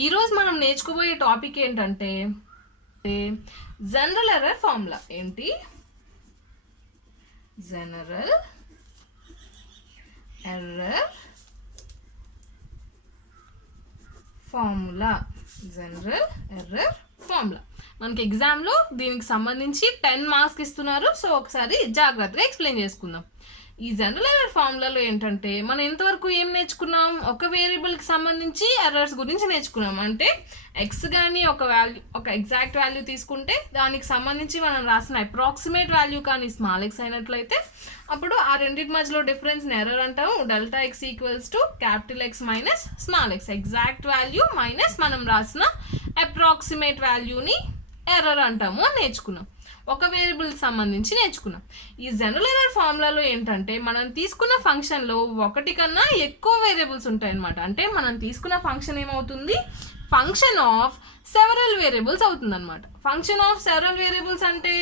ఈరోజు మనం నేర్చుకోబోయే టాపిక్ ఏంటంటే జనరల్ ఎర్రర్ ఫార్ములా. ఏంటి general error formula? General error formula మనకి ఎగ్జామ్లో దీనికి సంబంధించి 10 మార్క్స్ ఇస్తున్నారు. సో ఒకసారి జాగ్రత్తగా ఎక్స్ప్లెయిన్ చేసుకుందాం. ఈ జనరల్ ఎర్రర్ ఫార్ములాలో ఏంటంటే మనం ఇంతవరకు ఏం నేర్చుకున్నాం, ఒక వేరియబుల్కి సంబంధించి ఎర్రర్స్ గురించి నేర్చుకున్నాం. అంటే ఎక్స్ కానీ ఒక ఎగ్జాక్ట్ వాల్యూ తీసుకుంటే దానికి సంబంధించి మనం రాసిన అప్రాక్సిమేట్ వాల్యూ కానీ స్మాల్ ఎక్స్ అయినట్లయితే అప్పుడు ఆ రెండింటి మధ్యలో డిఫరెన్స్ ఎర్రర్ అంటాము. Delta X equals to capital X minus small X. Exact value minus మనం రాసిన అప్రాక్సిమేట్ వాల్యూని ఎర్రర్ అంటాము అని నేర్చుకున్నాం. ఒక వేరియబుల్కి సంబంధించి నేర్చుకున్నాం. ఈ జనరల్ ఎర్రర్ ఫార్ములాలో ఏంటంటే మనం తీసుకున్న ఫంక్షన్లో ఒకటి కన్నా ఎక్కువ వేరియబుల్స్ ఉంటాయి అన్నమాట. అంటే మనం తీసుకున్న ఫంక్షన్ ఏమవుతుంది, ఫంక్షన్ ఆఫ్ సెవరల్ వేరియబుల్స్ అవుతుంది అనమాట. ఫంక్షన్ ఆఫ్ సెవరల్ వేరియబుల్స్ అంటే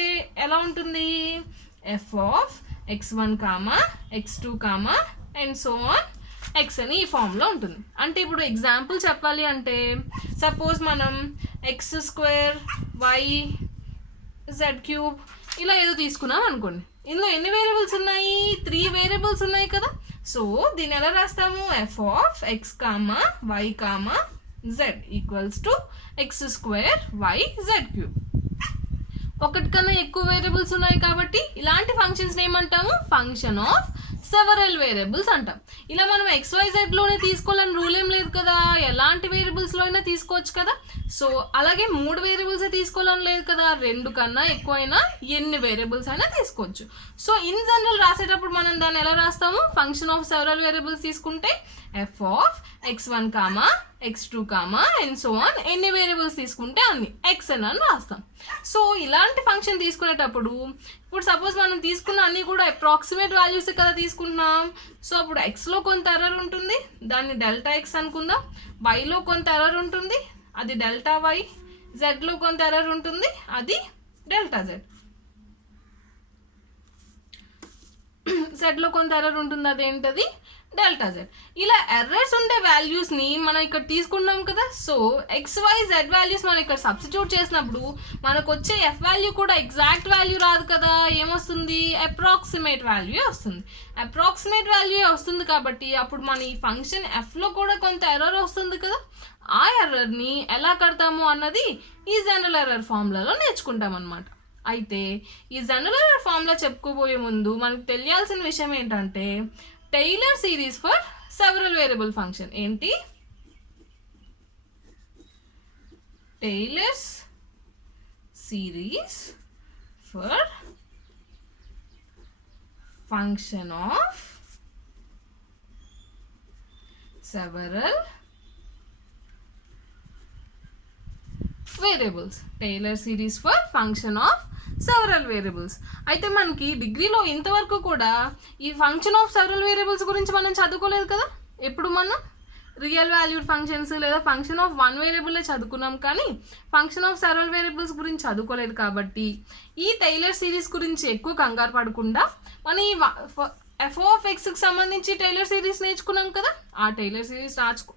ఎలా ఉంటుంది, F of x1 x2 and so on X అని ఈ ఫామ్లో ఉంటుంది. అంటే ఇప్పుడు ఎగ్జాంపుల్ చెప్పాలి అంటే సపోజ్ మనం x² y z³ ఇలా ఏదో తీసుకున్నాం అనుకోండి. ఇందులో ఎన్ని వేరియబుల్స్ ఉన్నాయి, 3 వేరియబుల్స్ ఉన్నాయి కదా. సో దీన్ని ఎలా రాస్తాము, F of x y z equals to x² y z³. ఒకటి కన్నా ఎక్కువ వేరియబుల్స్ ఉన్నాయి కాబట్టి ఇలాంటి ఫంక్షన్స్ ఏమంటాము, ఫంక్షన్ ఆఫ్ సెవరల్ వేరియబుల్స్ అంటాం. ఇలా మనం XYZలోనే తీసుకోవాలని రూల్ ఏం లేదు కదా, ఎలాంటి వేరియబుల్స్లో అయినా తీసుకోవచ్చు కదా. సో అలాగే 3 వేరియబుల్స్ తీసుకోవాలని లేదు కదా, 2 కన్నా ఎక్కువైనా ఎన్ని వేరియబుల్స్ అయినా తీసుకోవచ్చు. సో ఇన్ జనరల్ రాసేటప్పుడు మనం దాన్ని ఎలా రాస్తాము, ఫంక్షన్ ఆఫ్ సెవరల్ వేరియబుల్స్ తీసుకుంటే F of x1 x2 and so on ఎన్ని వేరియబుల్స్ తీసుకుంటే అన్ని xn అని రాస్తాం. సో ఇలాంటి ఫంక్షన్ తీసుకునేటప్పుడు ఇప్పుడు సపోజ్ మనం తీసుకున్న అన్ని కూడా అప్రాక్సిమేట్ వాల్యూస్ కదా తీసుకుంటున్నాం. సో అప్పుడు ఎక్స్లో కొంత ఎర్రర్ ఉంటుంది, దాన్ని డెల్టా ఎక్స్ అనుకుందాం. వైలో కొంత ఎర్రర్ ఉంటుంది, అది డెల్టా వై. జెడ్లో కొంత ఎర్రర్ ఉంటుంది, అది డెల్టా జెడ్. జెడ్లో కొంత ఎర్రర్ ఉంటుంది, అదేంటది డెల్టా జెడ్. ఇలా ఎర్రర్స్ ఉండే వాల్యూస్ని మనం ఇక్కడ తీసుకున్నాం కదా. సో XYZ వాల్యూస్ మనం ఇక్కడ సబ్స్టిట్యూట్ చేసినప్పుడు మనకు వచ్చే ఎఫ్ వాల్యూ కూడా ఎగ్జాక్ట్ వాల్యూ రాదు కదా, ఏమొస్తుంది, అప్రాక్సిమేట్ వాల్యూ వస్తుంది. అప్రాక్సిమేట్ వాల్యూ వస్తుంది కాబట్టి అప్పుడు మన ఈ ఫంక్షన్ ఎఫ్లో కూడా కొంత ఎర్రర్ వస్తుంది కదా. ఆ ఎర్రర్ని ఎలా కడతాము అన్నది ఈ జనరల్ ఎర్రర్ ఫార్ములాలో నేర్చుకుంటాం అన్నమాట. అయితే ఈ జనరల్ ఎర్రర్ ఫార్ములా చెప్పుకోబోయే ముందు మనకు తెలియాల్సిన విషయం ఏంటంటే Taylor series for several variable function. ఏంటి, Taylor's series for function of several variables. Taylor series for function of several variables. అయితే మనకి డిగ్రీలో ఇంతవరకు కూడా ఈ ఫంక్షన్ ఆఫ్ సెవరల్ వేరియబుల్స్ గురించి మనం చదువుకోలేదు కదా. ఎప్పుడు మనం రియల్ వాల్యూడ్ ఫంక్షన్స్ లేదా ఫంక్షన్ ఆఫ్ 1 వేరియబుల్లే చదువుకున్నాం, కానీ ఫంక్షన్ ఆఫ్ సెవరల్ వేరియబుల్స్ గురించి చదువుకోలేదు. కాబట్టి ఈ టైలర్ సిరీస్ గురించి ఎక్కువ కంగారు పడకుండా మనం ఈ ఎఫ్ ఆఫ్ ఎక్స్కి సంబంధించి టైలర్ సిరీస్ నేర్చుకున్నాం కదా, ఆ టైలర్ సిరీస్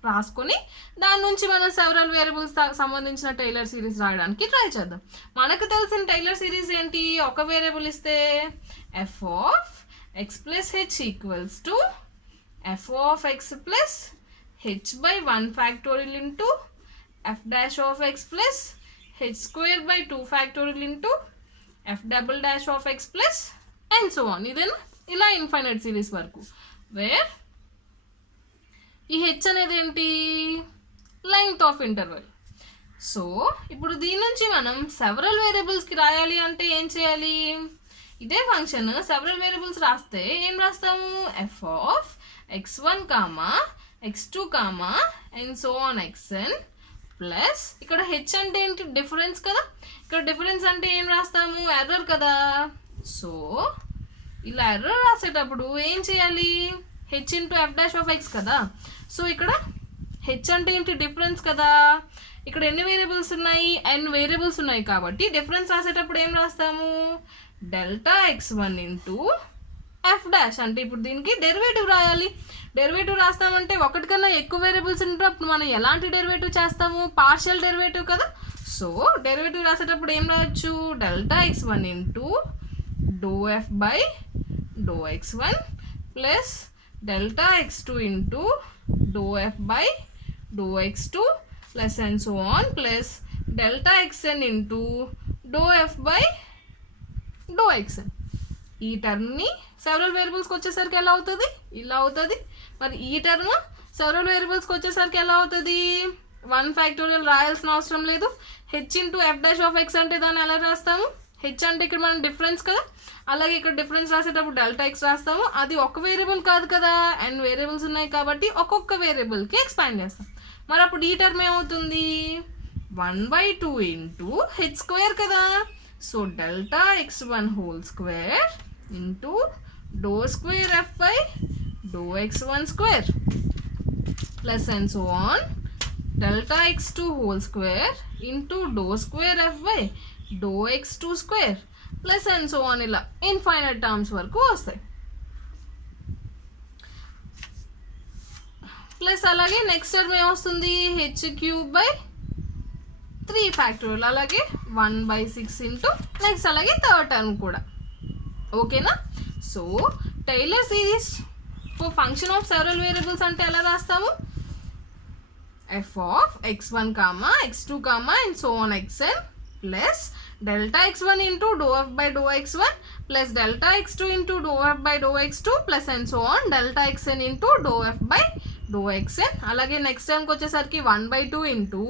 రాసుకొని దాని నుంచి మనం సెవరల్ వేరియబుల్స్ సంబంధించిన టైలర్ సిరీస్ రాయడానికి ట్రై చేద్దాం. మనకు తెలిసిన టైలర్ సిరీస్ ఏంటి, ఒక వేరియబుల్ ఇస్తే F of X plus H equals to F of X plus H by 1 factorial into F dash of X plus H square by 2 factorial into F double dash of X plus and so on. ఇదేనా, ఇలా infinite series వరకు. Wear ఈ H అనేది ఏంటి, length of interval. So ఇప్పుడు దీని నుంచి మనం సెవరల్ వేరియబుల్స్కి రాయాలి అంటే ఏం చేయాలి, ఇదే ఫంక్షన్ సెవరల్ వేరియబుల్స్ రాస్తే ఏం రాస్తాము, F of x1 x2 and so on xn plus ఇక్కడ హెచ్ అంటే ఏంటి, డిఫరెన్స్ కదా. ఇక్కడ డిఫరెన్స్ అంటే ఏం రాస్తాము, ఎర్రర్ కదా. సో ఇలా ఎర్రర్ రాసేటప్పుడు ఏం చేయాలి, H into F dash of X కదా. సో ఇక్కడ హెచ్ అంటే ఏంటి, డిఫరెన్స్ కదా. ఇక్కడ ఎన్ని వేరియబుల్స్ ఉన్నాయి, n వేరియబుల్స్ ఉన్నాయి కాబట్టి డిఫరెన్స్ రాసేటప్పుడు ఏం రాస్తాము, delta x1 into F dash. అంటే ఇప్పుడు దీనికి డెరివేటివ్ రాయాలి. డెరివేటివ్ రాస్తామంటే ఒకటి కన్నా ఎక్కువ వేరియబుల్స్ ఉన్నప్పుడు మనం ఎలాంటి డెరివేటివ్ చేస్తాము? పార్షియల్ డెరివేటివ్ కదా. సో డెరివేటివ్ రాసేటప్పుడు ఏం రాయొచ్చు? Delta x1 into do F by do x1 plus delta x2 into do F by do x2 plus and so on plus delta xn into do F by do xn. ఈ టర్మ్ని several వేరియబుల్స్కి వచ్చేసరికి ఎలా అవుతుంది? ఇలా అవుతుంది. మరి ఈ term several వేరియబుల్స్కి వచ్చేసరికి ఎలా అవుతుంది? 1 ఫ్యాక్టోరియల్ రాయాల్సిన అవసరం లేదు. H into F dash of X అంటే దాన్ని ఎలా రాస్తాము? హెచ్ అంటే ఇక్కడ మనం డిఫరెన్స్ కదా, అలాగే ఇక్కడ డిఫరెన్స్ రాసేటప్పుడు డెల్టా ఎక్స్ రాస్తాము. అది ఒక వేరియబుల్ కాదు కదా, అండ్ వేరియబుల్స్ ఉన్నాయి కాబట్టి ఒక్కొక్క వేరియబుల్కి ఎక్స్పాండ్ చేస్తాం. మరి అప్పుడు ఈ టర్మ్ ఏమవుతుంది? 1/2 ఇంటూ హెచ్ స్క్వేర్ కదా. So delta x1 whole square into do square F by do x1 square plus and so on delta x2 whole square into do square F by do x2 square plus and so on. ఇలా infinite terms వరకు వస్తాయి. Plus అలాగే next term ఏమొస్తుంది? H cube by 3 factorial, అలాగే 1/6 into next అలాగే third term కూడా. ఓకేనా? So Taylor series for function of several variables అంటే ఎలా రాస్తాము? F of x1 comma x2 comma and so on xn plus delta x1 into do F by do x1 plus delta x2 into do F by do x2 plus and so on delta xn into do F by do xn. అలాగే next టైంకి వచ్చేసరికి 1/2 into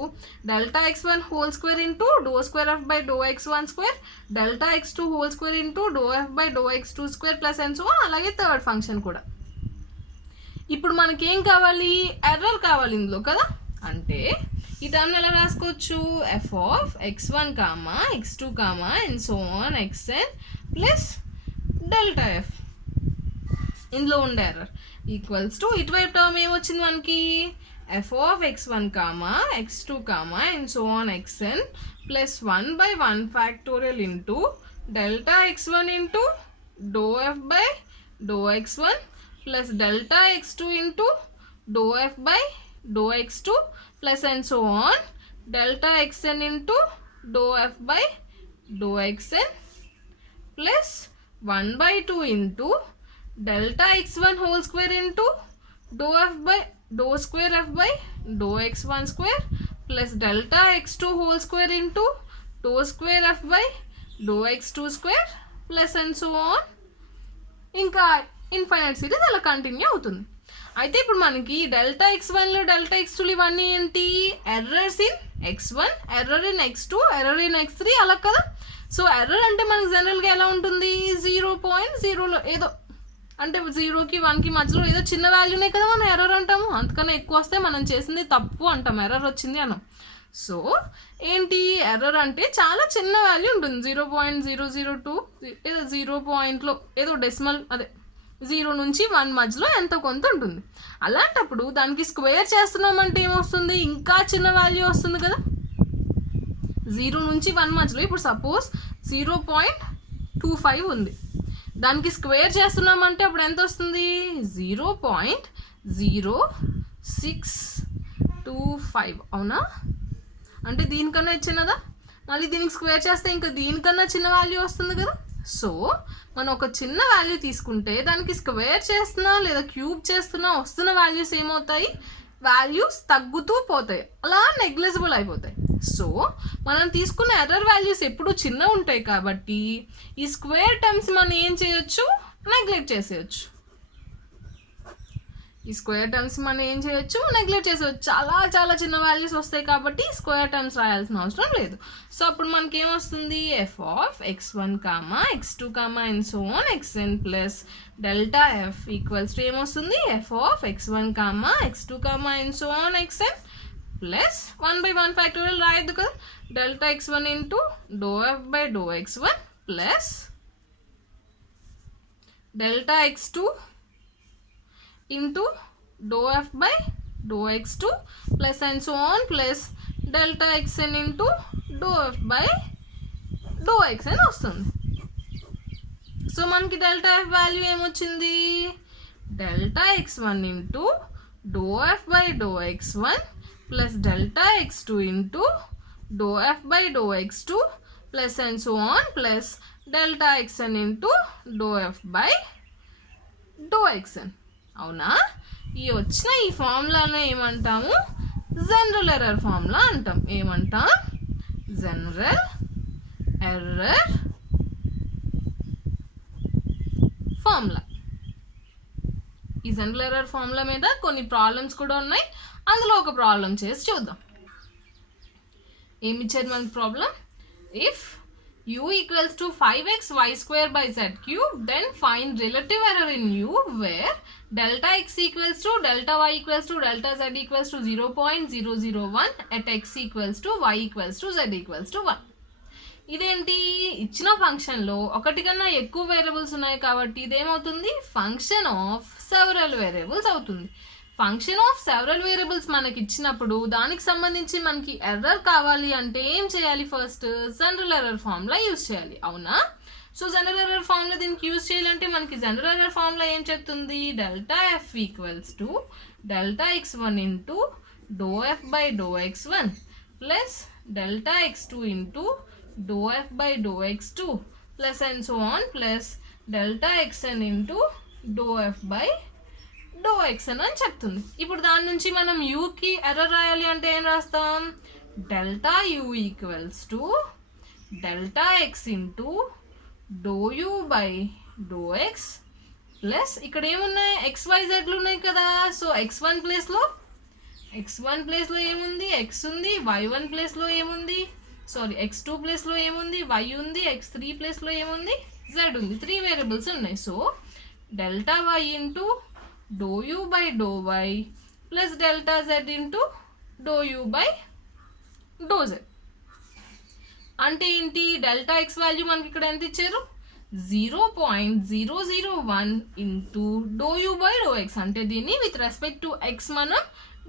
delta x1 whole square into do square F by do x1 square delta x2 whole square into do F by do x2 square plus and so on. అలాగే third function కూడా. ఇప్పుడు మనకి ఏం కావాలి? Error కావాలి ఇందులో కదా. అంటే ఈ టర్మ్ ఎలా రాసుకోవచ్చు? F of x1 comma x2 comma and so on xn plus delta F, ఇందులో ఉండే ఎర్రర్ ఈక్వల్స్ టు ఇటువైపు టర్మ్ ఏమొచ్చింది మనకి? F of x1 comma x2 comma and so on xn plus 1/1 factorial into delta x1 into do F by do x1 plus delta x2 into do F by do x2 plus and so on delta xn into do F by do xn plus 1/2 into delta x1 whole square into do F by doe square F by do x1 square plus delta x2 whole square into do square F by do x2 square plus and so on. ఇంకా infinite series అలా continue అవుతుంది. అయితే ఇప్పుడు మనకి delta x1లో delta x2 ఇవన్నీ ఏంటి? Errors in x1, error in x2, error in x3 అలా కదా. సో ఎర్రర్ అంటే మనకి జనరల్గా ఎలా ఉంటుంది? 0.0లో ఏదో అంటే 0కి 1కి మధ్యలో ఏదో చిన్న వాల్యూనే కదా మనం ఎర్రర్ అంటాము. అంతకన్నా ఎక్కువ వస్తే మనం చేసింది తప్పు అంటాం, ఎర్రర్ వచ్చింది అన్నాం. సో ఏంటి ఎర్రర్ అంటే చాలా చిన్న వాల్యూ ఉంటుంది. 0.002 ఏదో 0 పాయింట్లో ఏదో డెసిమల్, అదే 0 నుంచి 1 మధ్యలో ఎంతో కొంత ఉంటుంది. అలాంటప్పుడు దానికి స్క్వేర్ చేస్తున్నామంటే ఏమొస్తుంది? ఇంకా చిన్న వాల్యూ వస్తుంది కదా. 0 నుంచి 1 మధ్యలో ఇప్పుడు సపోజ్ 0.25 ఉంది, దానికి స్క్వేర్ చేస్తున్నామంటే అప్పుడు ఎంత వస్తుంది? 0.0625 అవునా? అంటే దీనికన్నా చిన్నదా? మళ్ళీ దీనికి స్క్వేర్ చేస్తే ఇంకా దీనికన్నా చిన్న వాల్యూ వస్తుంది కదా. సో మనం ఒక చిన్న వాల్యూ తీసుకుంటే దానికి స్క్వేర్ చేస్తున్నా లేదా క్యూబ్ చేస్తున్నా వస్తున్న వాల్యూస్ ఏమవుతాయి? వాల్యూస్ తగ్గుతూ పోతాయి, అలా నెగ్లిజిబుల్ అయిపోతాయి. సో మనం తీసుకున్న ఎర్రర్ వాల్యూస్ ఎప్పుడు చిన్న ఉంటాయి కాబట్టి ఈ స్క్వేర్ టర్మ్స్ మనం ఏం చేయొచ్చు? నెగ్లెక్ట్ చేసేయచ్చు. ఈ స్క్వేర్ టర్మ్స్ మనం ఏం చేయొచ్చు? నెగ్లెక్ట్ చేసేయచ్చు. చాలా చాలా చిన్న వాల్యూస్ వస్తాయి కాబట్టి స్క్వేర్ టర్మ్స్ రాయాల్సిన అవసరం లేదు. సో అప్పుడు మనకి ఏమొస్తుంది? F of x1 comma x2 comma and so on xn plus delta F equals to ఏమొస్తుంది? F of x1 comma x2 comma and so on xn plus 1/1 factorial రాయొద్దు కదా, delta x1 into do F by do x1 plus delta x2 into do F by do x2 plus and so on plus delta xn into do F by do xn వస్తుంది. So మనకి delta F value ఏమొచ్చింది, delta x1 into do F by do x1 plus delta x2 into do F by do x2 plus and so on plus delta xn into do F by do xn. అవునా? ఈ వచ్చిన ఈ ఫార్ములాను ఏమంటాము, general error formula అంటాం. ఏమంటాం, general error formula. ఈ general error formula మీద కొన్ని ప్రాబ్లమ్స్ కూడా ఉన్నాయి, అందులో ఒక ప్రాబ్లం చేసి చూద్దాం. ఏమి ఇచ్చారు మనకి problem, if u equals to 5x y square by z cube, then find relative error in u where delta x equals to delta y equals to delta z equals to 0.001 at x equals to y equals to z equals to 1. ఇదేంటి, ఇచ్చిన ఫంక్షన్లో ఒకటి కన్నా ఎక్కువ variables ఉన్నాయి కాబట్టి ఇదేమవుతుంది, function of several variables అవుతుంది. Function of several variables మనకి ఇచ్చినప్పుడు దానికి సంబంధించి మనకి ఎర్రర్ కావాలి అంటే ఏం చేయాలి, first general error formula use చేయాలి. అవునా? సో జనరల్ ఎర్రర్ ఫార్ములా దీనికి యూజ్ చేయాలంటే మనకి జనరల్ ఎర్రర్ ఫార్ములా ఏం చెప్తుంది, delta F equals to delta x1 into do F by do x1 plus delta x2 into do F by do x2 plus and so on plus delta xn into do F by do xn అని చెప్తుంది. ఇప్పుడు దాని నుంచి మనం యూకి error రాయాలి అంటే ఏం రాస్తాం, delta U equals to delta X into doe U by doe X plus ఇక్కడ ఏమున్నాయి, XYZలు ఉన్నాయి కదా. సో x1 ప్లేస్లో ఏముంది, x ఉంది. y1 ప్లేస్లో ఏముంది, సారీ x2 ప్లేస్లో ఏముంది, y ఉంది. x3 ప్లేస్లో ఏముంది, z ఉంది. 3 వేరియబుల్స్ ఉన్నాయి. So delta y into doe U by doe Y plus delta Z into doe U by doe Z అంటే ఏంటి, డెల్టా ఎక్స్ వాల్యూ మనకి ఇక్కడ ఎంత ఇచ్చారు, 0.001 into doe U by doe X. అంటే దీన్ని విత్ రెస్పెక్ట్ టు ఎక్స్ మనం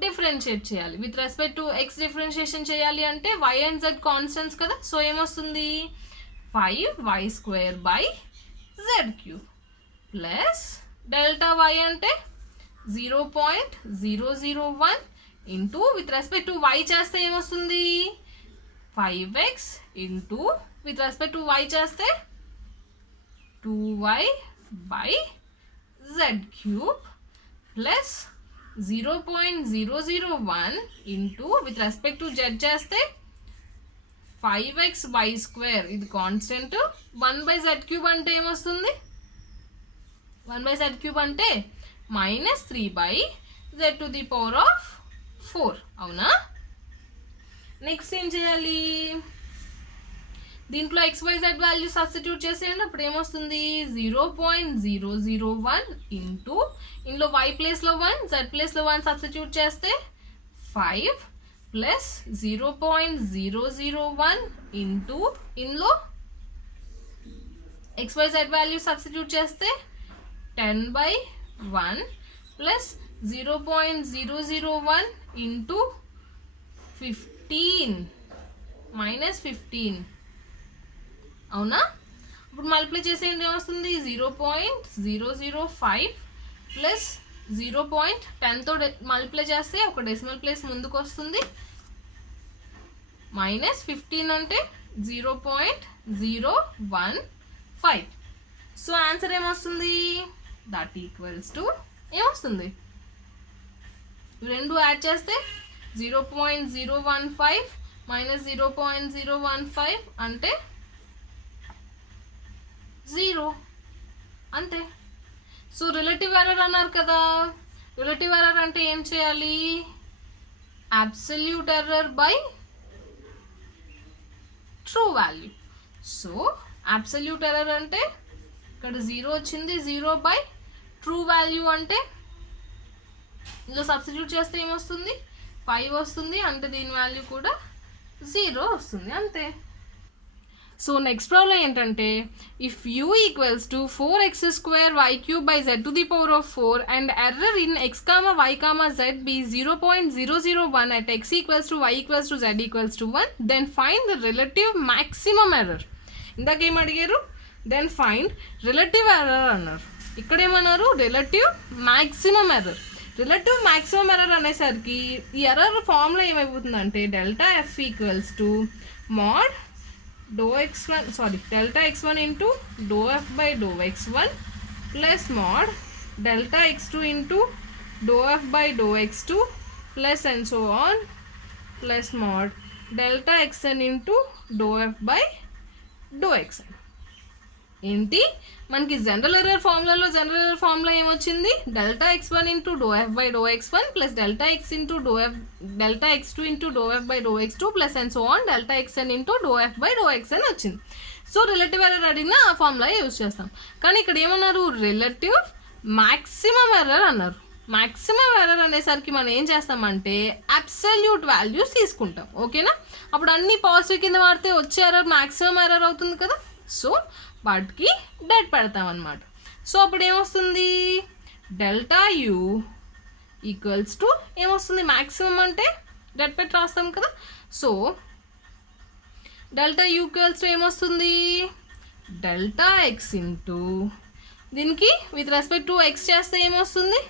differentiate చేయాలి. With respect to X differentiation చేయాలి అంటే వై అండ్ జెడ్ కాన్స్టెంట్స్ కదా. సో ఏమొస్తుంది, 5y² by Z cube plus delta Y అంటే 0.001 into with respect to Y చేస్తే ఏమొస్తుంది, 5x into with respect to Y చేస్తే 2y by Z cube plus 0.001 into with respect to Z చేస్తే 5xy², ఇది constant. 1/z³ అంటే ఏమొస్తుంది, 1/z³ అంటే -3/z⁴. అవునా? నెక్స్ట్ ఏం చేయాలి, దీంట్లో XYZ వాల్యూ సబ్స్టిట్యూట్ చేసేయండి. అప్పుడు ఏమొస్తుంది, 0.001 ఇంటూ ఇందులో y ప్లేస్లో 1, z ప్లేస్లో 1 సబ్స్టిట్యూట్ చేస్తే 5 ప్లస్ 0.001 ఇంటూ ఇందులో XYZ వాల్యూ సబ్స్టిట్యూట్ చేస్తే 10/1 ప్లస్ 0.001 ఇంటూ 15 -15. అవునా? ఇప్పుడు మల్టిప్లై చేసేయండి, ఏమొస్తుంది, 0.005 ప్లస్ 0.10తో మల్టిప్లై చేస్తే ఒక డెసిమల్ ప్లేస్ ముందుకు వస్తుంది. -15 అంటే 0.015. సో ఆన్సర్ ఏమొస్తుంది, దట్ ఈక్వల్స్ టు ఏమొస్తుంది, రెండు యాడ్ చేస్తే 0.015 - 0.015 అంటే 0 అంతే. సో రిలేటివ్ ఎర్రర్ అన్నారు కదా, రిలేటివ్ ఎర్రర్ అంటే ఏం చేయాలి, absolute error by true value. So absolute error అంటే ఇక్కడ 0 వచ్చింది, 0 బై ట్రూ వాల్యూ అంటే ఇందులో సబ్స్టిట్యూట్ చేస్తే ఏమొస్తుంది, 5 వస్తుంది. అంటే దీని వాల్యూ కూడా 0 వస్తుంది, అంతే. సో నెక్స్ట్ ప్రాబ్లం ఏంటంటే, if u equals to 4x² y³ z⁴ and error in x, y, z be 0.001 at x equals to y equals to z equals to 1, then find the relative maximum error. ఇందాక ఏం అడిగారు, then find relative error అన్నారు. ఇక్కడ ఏమన్నారు, relative maximum error. Relative maximum error అనేసరికి ఈ error formula ఏమైపోతుందంటే delta F equals to mod delta x1 into do F by do x1 plus mod delta x2 into do F by do x2 plus and so on plus mod delta xn into do F by do xn. ఏంటి మనకి general error formula ఏమొచ్చింది, delta x1 into do F by do x1 plus delta x into delta x2 into do F by do x2 plus and so on delta xn into do F by do xn వచ్చింది. So relative error అడిగిన ఆ formula use చేస్తాం. కానీ ఇక్కడ ఏమన్నారు, relative maximum error అన్నారు. Maximum error అనేసరికి మనం ఏం చేస్తామంటే అబ్సల్యూట్ వాల్యూస్ తీసుకుంటాం. ఓకేనా, అప్పుడు అన్ని పాజిటివ్ కింద వాడితే వచ్చే ఎర్రర్ మ్యాక్సిమం ఎర్రర్ అవుతుంది కదా. సో వాటికి డెట్ పెడతాం అన్నమాట. సో అప్పుడు ఏమొస్తుంది, డెల్టా యూ ఈక్వల్స్ టు ఏమొస్తుంది, మ్యాక్సిమం అంటే డెట్ పెట్టి రాస్తాం కదా. So delta U equals to ఏమొస్తుంది, డెల్టా ఎక్స్ ఇంటూ దీనికి విత్ రెస్పెక్ట్ టు ఎక్స్ చేస్తే ఏమొస్తుంది,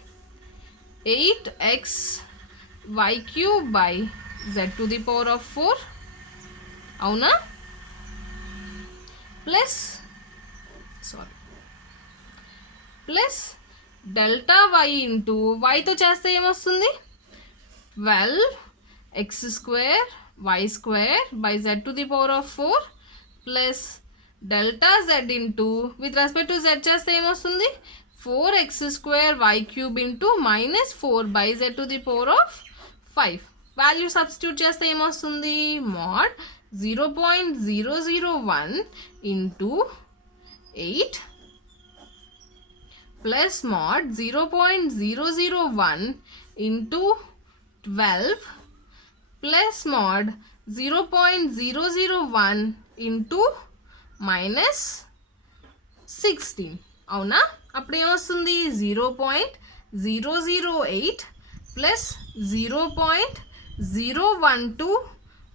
8x y cube by z to the power of 4 అవునా, ప్లస్ డెల్టా వై ఇంటూ వైతో చేస్తే ఏమొస్తుంది, 12x square y square by z to the power of 4 plus delta z into with respect to z చేస్తే ఏమొస్తుంది, 4x square y cube into minus 4 by z to the power of 5. Value substitute చేస్తే ఏమొస్తుంది, mode 0.001 into 8 plus mode 0.001 into 12 plus mode 0.001 into minus 16 అవునా. అప్పుడు ఏమొస్తుంది, 0.008 plus 0.012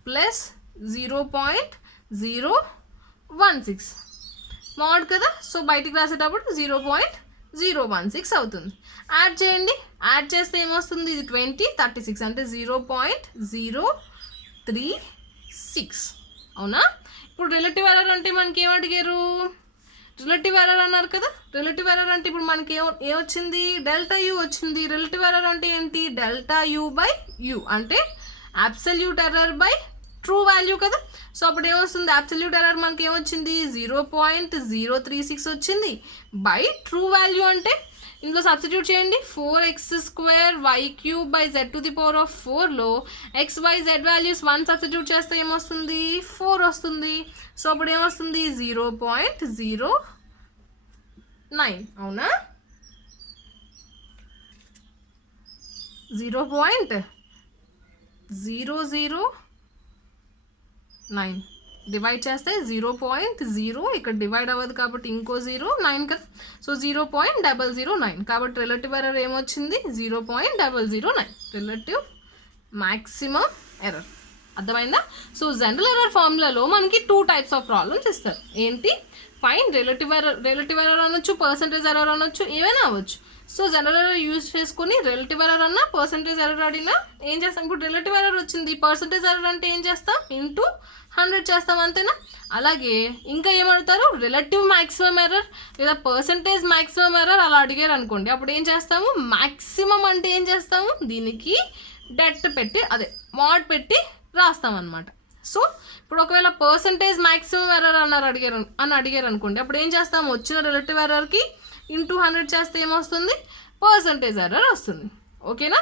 plus 0.016 mode కదా. So బయటికి రాసేటప్పుడు 0.016 అవుతుంది. యాడ్ చేయండి, యాడ్ చేస్తే ఏమొస్తుంది, ఇది 20 36 అంటే 0.036 అవునా. ఇప్పుడు రిలేటివ్ ఎర్రర్ అంటే మనకి ఏమడిగారు, రిలేటివ్ ఎర్రర్ అన్నారు కదా. రిలేటివ్ ఎర్రర్ అంటే ఇప్పుడు మనకి ఏమొచ్చింది, డెల్టా యూ వచ్చింది. రిలేటివ్ ఎర్రర్ అంటే ఏంటి, డెల్టా యూ బై యూ అంటే absolute error by true value కదా. సో అప్పుడు ఏమొస్తుంది, అబ్సల్యూట్ ఎర్రర్ మనకి ఏమొచ్చింది, 0.036 వచ్చింది బై ట్రూ వాల్యూ అంటే ఇందులో సబ్స్టిట్యూట్ చేయండి. 4x square y cube by z to the power of 4లో x y z values 1 substitute చేస్తే ఏమొస్తుంది, 4 వస్తుంది. సో అప్పుడు ఏమొస్తుంది, 0.09 అవునా, 0.009 డివైడ్ చేస్తే 0.0 ఇక్కడ డివైడ్ అవ్వదు కాబట్టి ఇంకో 0.9 కదా. సో 0.009 కాబట్టి రిలేటివ్ ఎర్రర్ ఏమొచ్చింది, 0.009 రిలేటివ్ మ్యాక్సిమం ఎర్రర్. అర్థమైందా. సో జనరల్ ఎర్రర్ ఫార్ములాలో మనకి 2 టైప్స్ ఆఫ్ ప్రాబ్లమ్స్ ఇస్తారు. ఏంటి, ఫైన్ రిలేటివ్ ఎర్రర్ అనొచ్చు, పర్సంటేజ్ ఎర్రర్ అనొచ్చు, ఏమైనా అవ్వచ్చు. సో జనరల్ ఎర్రర్ యూజ్ చేసుకుని రిలేటివ్ ఎర్రర్ అన్నా పర్సంటేజ్ ఎర్రర్ అడిగినా ఏం చేస్తాం, ఇప్పుడు రిలేటివ్ ఎర్రర్ వచ్చింది, పర్సంటేజ్ ఎర్రర్ అంటే ఏం చేస్తాం, ఇంటూ 100 చేస్తాం అంతేనా. అలాగే ఇంకా ఏమడుగుతారు, రిలేటివ్ మ్యాక్సిమం ఎర్రర్ లేదా పర్సంటేజ్ మ్యాక్సిమం ఎర్రర్ అలా అడిగారు అనుకోండి, అప్పుడు ఏం చేస్తాము, మ్యాక్సిమం అంటే ఏం చేస్తాము, దీనికి డెట్ పెట్టి అదే మోడ్ పెట్టి రాస్తాం అనమాట. సో ఇప్పుడు ఒకవేళ పర్సంటేజ్ మ్యాక్సిమం ఎర్రర్ అడిగారు అనుకోండి, అప్పుడు ఏం చేస్తాము, వచ్చిన రిలేటివ్ ఎర్రర్కి ఇంటూ 100 చేస్తే ఏమొస్తుంది, పర్సంటేజ్ ఎర్రర్ వస్తుంది. ఓకేనా.